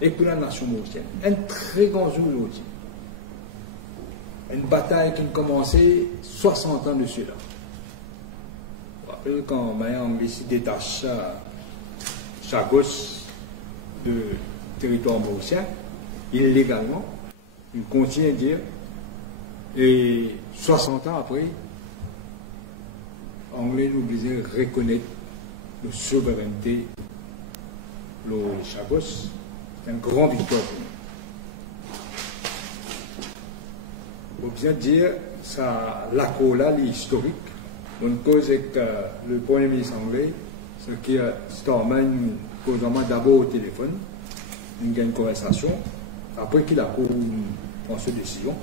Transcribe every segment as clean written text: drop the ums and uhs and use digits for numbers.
et pour la nation mauricienne. Un très grand jour aujourd'hui. Une bataille qui a commencé 60 ans de cela. Je me rappelle quand Mayang ici détache Chagos de territoire mauricien, illégalement, il continue à dire, et 60 ans après, Anglais nous disaient reconnaître la souveraineté de Chagos. C'est une grande victoire pour nous. Il faut bien dire, ça, l'accord là, l'historique, une cause avec le Premier ministre anglais, ce qui est d'abord au téléphone, une conversation, après qu'il a prend cette décision,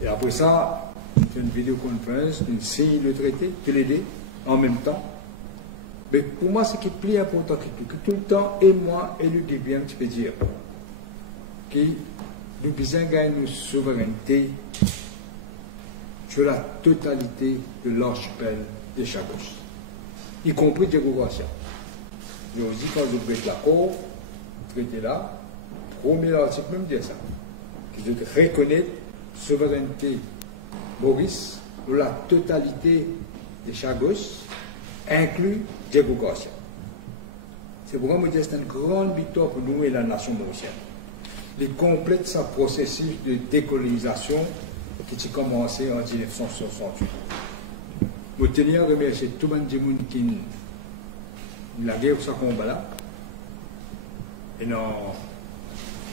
et après ça, une vidéoconférence, une signe le traité, tous les deux, en même temps. Mais pour moi, ce qui est plus important que tout le temps, et moi, et le Libyen, tu peux dire, que nous devons gagner une souveraineté sur la totalité de l'archipel de Chagos, y compris Diego Garcia. Je vous dis, quand je break l'accord, le traité là, premier article même dit ça, que je reconnais la souveraineté Maurice pour la totalité de Chagos, inclus Diego Garcia. C'est pourquoi je dis que c'est une grande victoire pour nous et la nation mauricienne. Il complète sa processus de décolonisation qui a commencé en 1968. Je tiens à remercier tout le monde qui la guerre pour ce combat là. Et nous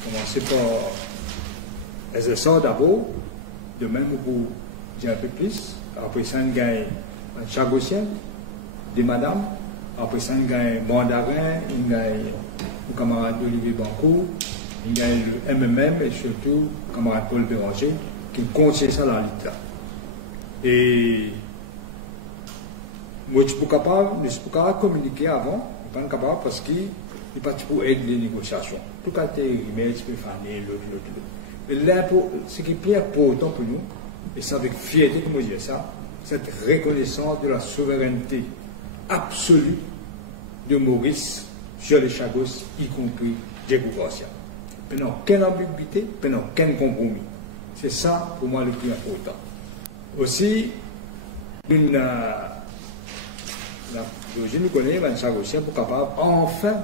commencé par SSA d'abord, de même pour dire un peu plus. Après ça, on gagne un Chagosien, des madames. Après ça, on gagne Mandarin, on gagne le camarade Olivier Banco, on gagne le MMM et surtout le camarade Paul Béranger qui conseille ça dans la lutte là. Et moi, je suis pas capable de communiquer avant, je ne suis pas capable parce qu'il n'est pas pour aider les négociations. Tout cas, tu peux faire l'autre. Mais ce qui est plus important pour nous, et c'est avec fierté que je dis ça, cette reconnaissance de la souveraineté absolue de Maurice sur les Chagos, y compris Diego Garcia. Pendant aucune ambiguïté, pendant aucun compromis. C'est ça, pour moi, le plus important. Aussi, je nous connais, les Chagosiens, pour capable, enfin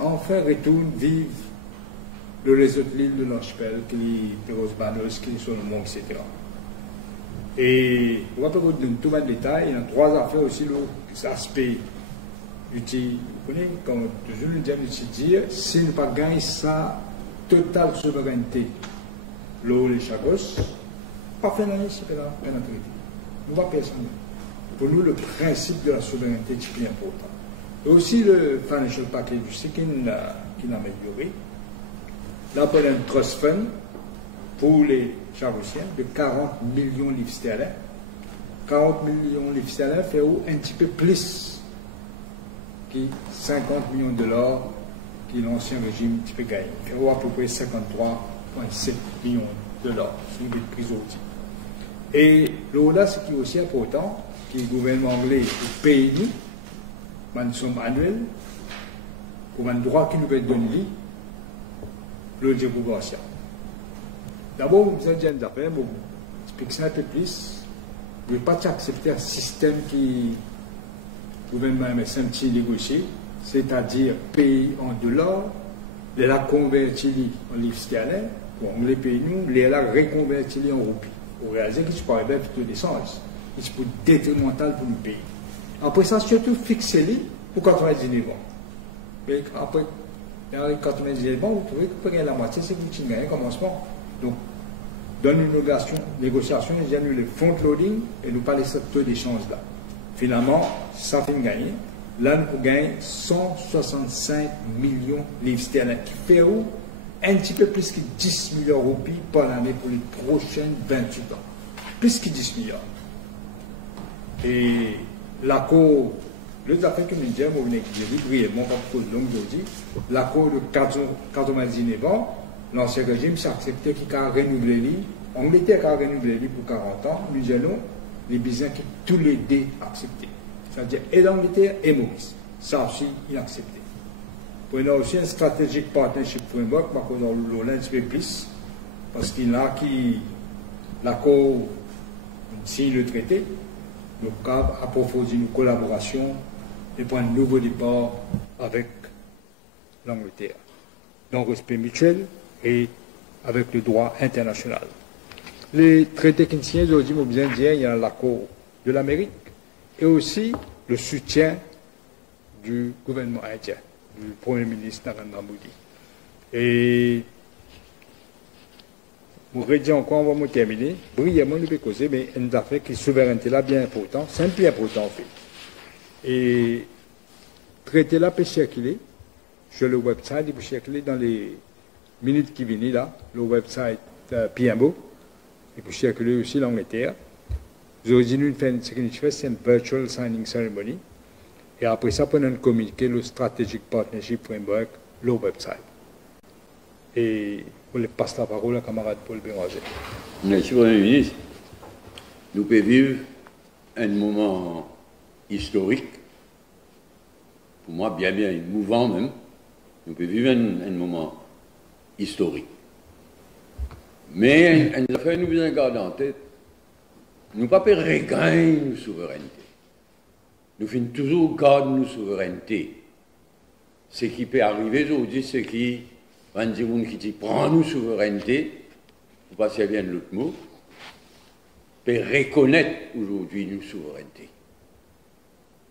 retourner vivre les autres îles de l'archipel, qui sont Perros Banos, qui sont le monde, etc. Et on va pas vous donner tout le détail, il y a trois affaires aussi, l'aspect utile. Vous connaissez, comme toujours le diable dire, si nous ne pas gagner sa totale souveraineté, les Chagos, pas faire la liste, c'est pas la traité. Nous ne pas personne. Pour nous, le principe de la souveraineté est plus important. Et aussi le financial package, c'est qu'il a amélioré. Là, on a un trust fund pour les Chagosiens de 40 millions de livres sterling. 40 millions de livres sterling fait un petit peu plus que 50 millions de dollars que l'ancien régime peut gagner. Fait à peu près 53,7 millions de dollars. C'est une prise au petit. Et là, ce qui est aussi important, que le gouvernement anglais paye nous, une somme annuelle, pour un droit qui nous va être donné, le Diego Garcia. D'abord, vous avez dit une affaire, vous expliquez un peu plus. Vous ne pouvez pas accepter un système qui le gouvernement est un petit négocié, c'est-à-dire payer en dollars, les la convertir en livres sterling, bon, on les paye nous, les la reconvertir en roupies. Vous réalisez que ce n'est pas plutôt des sens. C'est pour détrimental pour le pays. Après ça, surtout fixer-les pour 99 ans. Mais après, dans les 99 ans, vous trouvez que vous prenez la moitié, c'est que vous gagnez un commencement. Donc, dans une négociation, il y a eu le front loading et nous pas les taux d'échange là. Finalement, ça fait gagner. Là, nous gagnons 165 millions de livres sterling, qui fait où un petit peu plus que 10 milliards de roupies par année pour les prochaines 28 ans. Plus que 10 milliards. Et l'accord, l'autre affaire que nous disons, vous venez de dire brièvement, pas trop long aujourd'hui, l'accord de 99 ans, l'ancien régime s'est accepté qu'il a renouvelé lui. Angleterre a renouvelé lui pour 40 ans. Nous allons les business qui tous les deux acceptés. C'est-à-dire et l'Angleterre et Maurice. Ça aussi, il a accepté. On a aussi un strategic partnership framework, par contre, on l'a un petit peu plus, parce qu'il y a qui l'accord signe le traité, donc approfondir nos collaborations et prendre un nouveau départ avec l'Angleterre, dans le respect mutuel et avec le droit international. Les traités qui sont signés aujourd'hui, je bien dire, il y a l'accord de l'Amérique et aussi le soutien du gouvernement indien, du Premier ministre Narendra Modi. Et pour dire encore, on va me terminer. Brièvement, nous pouvons causer, mais une affaire qui est souveraineté là bien important, c'est un peu important en fait. Et traité là peut circuler sur le website, il peut circuler dans les minutes qui viennent là, le website PMO, il peut circuler aussi l'Angleterre. Aujourd'hui, nous faisons ce qu'on fait, c'est une virtual signing ceremony. Et après ça, on a communiqué le Strategic Partnership Framework, le website. Et on les passe la parole à camarade Paul Béranger. Merci, Premier ministre. Nous pouvons vivre un moment historique, pour moi bien émouvant même. Nous pouvons vivre un moment historique. Mais nous avons nous garder en tête, nous ne pouvons pas regagner nos souverainetés. Nous finissons toujours garder nos souverainetés. Ce qui peut arriver aujourd'hui, c'est qui va dire qui dit prend nos souverainetés, pour passer bien l'autre mot, peut reconnaître aujourd'hui nos souverainetés.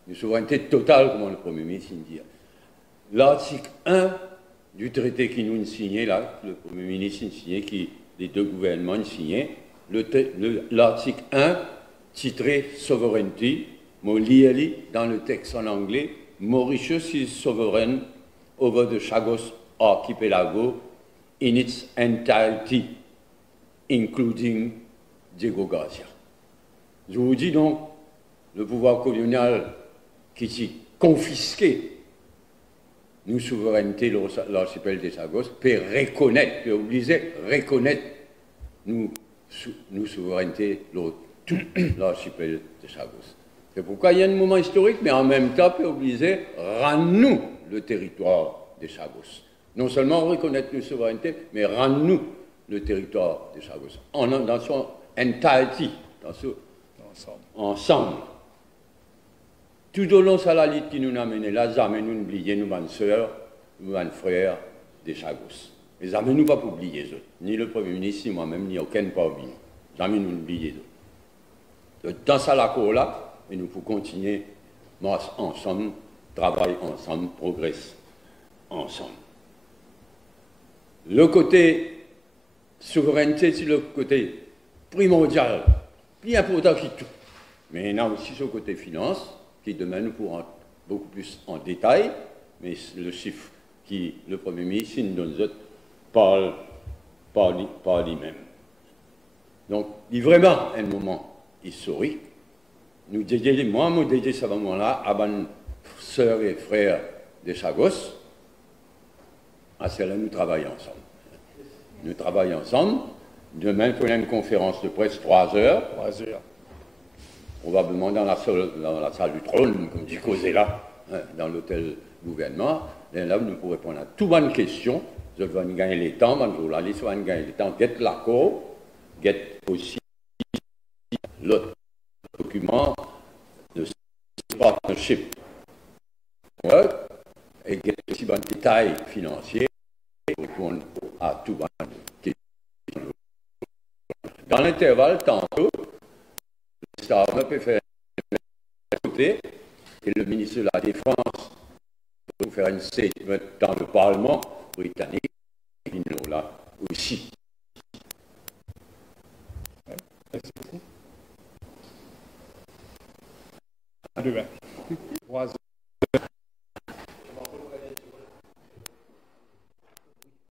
Une souveraineté totale, comme le Premier ministre dit. L'article 1 du traité qui nous a signé, là, le Premier ministre a signé, qui les deux gouvernements ont signé, l'article 1, titré Sovereignty, dans le texte en anglais, Mauritius is sovereign over the Chagos archipelago in its entirety, including Diego Garcia. Je vous dis donc, le pouvoir colonial qui s'est confisqué nos souverainetés, l'archipel des Chagos, peut reconnaître, peut obliger à reconnaître nos souverainetés, tout l'archipel des Chagos. C'est pourquoi il y a un moment historique, mais en même temps, peut obliger à rendre-nous le territoire des Chagos. Non seulement reconnaître nos souverainetés, mais rendre-nous le territoire des Chagos. Dans son entirety, dans ce ensemble. Tout au long de la lutte qui nous a mené là, jamais nous n'oublions nos sœurs, nos frères des Chagos. Mais jamais nous pas oublier eux. Ni le Premier ministre, ni moi-même, ni aucun parmi nous. Jamais nous n'oublions eux. Dans ça, l'accord là, et nous pouvons continuer, marcher ensemble, travailler ensemble, progresser ensemble. Le côté souveraineté, c'est le côté primordial, plus important que tout. Mais il y a aussi ce côté finance, qui demain nous pourrons beaucoup plus en détail, mais le chiffre qui le Premier ministre nous donne parle lui-même. Donc, il y a vraiment un moment historique. Nous dédions, moi, je dédie ce moment-là à mes sœurs et frères des Chagos. À cela, nous travaillons ensemble. Nous travaillons ensemble. Demain, il faut une conférence de presse, 3 heures. 3 heures. Probablement dans la salle du trône, comme dit causé là, hein, dans l'hôtel gouvernement. Et là, nous pourrons répondre à toutes bonnes questions. Je vais gagner les temps, je vais aller sur gagner les temps. Get l'accord, get aussi l'autre document de partnership et get aussi un détail financier pour répondre à tout bonnes questions. Dans l'intervalle, tantôt, le Star peut faire côté et le ministre de la Défense peut faire une statement dans le Parlement britannique et nous là aussi. Merci beaucoup. À demain.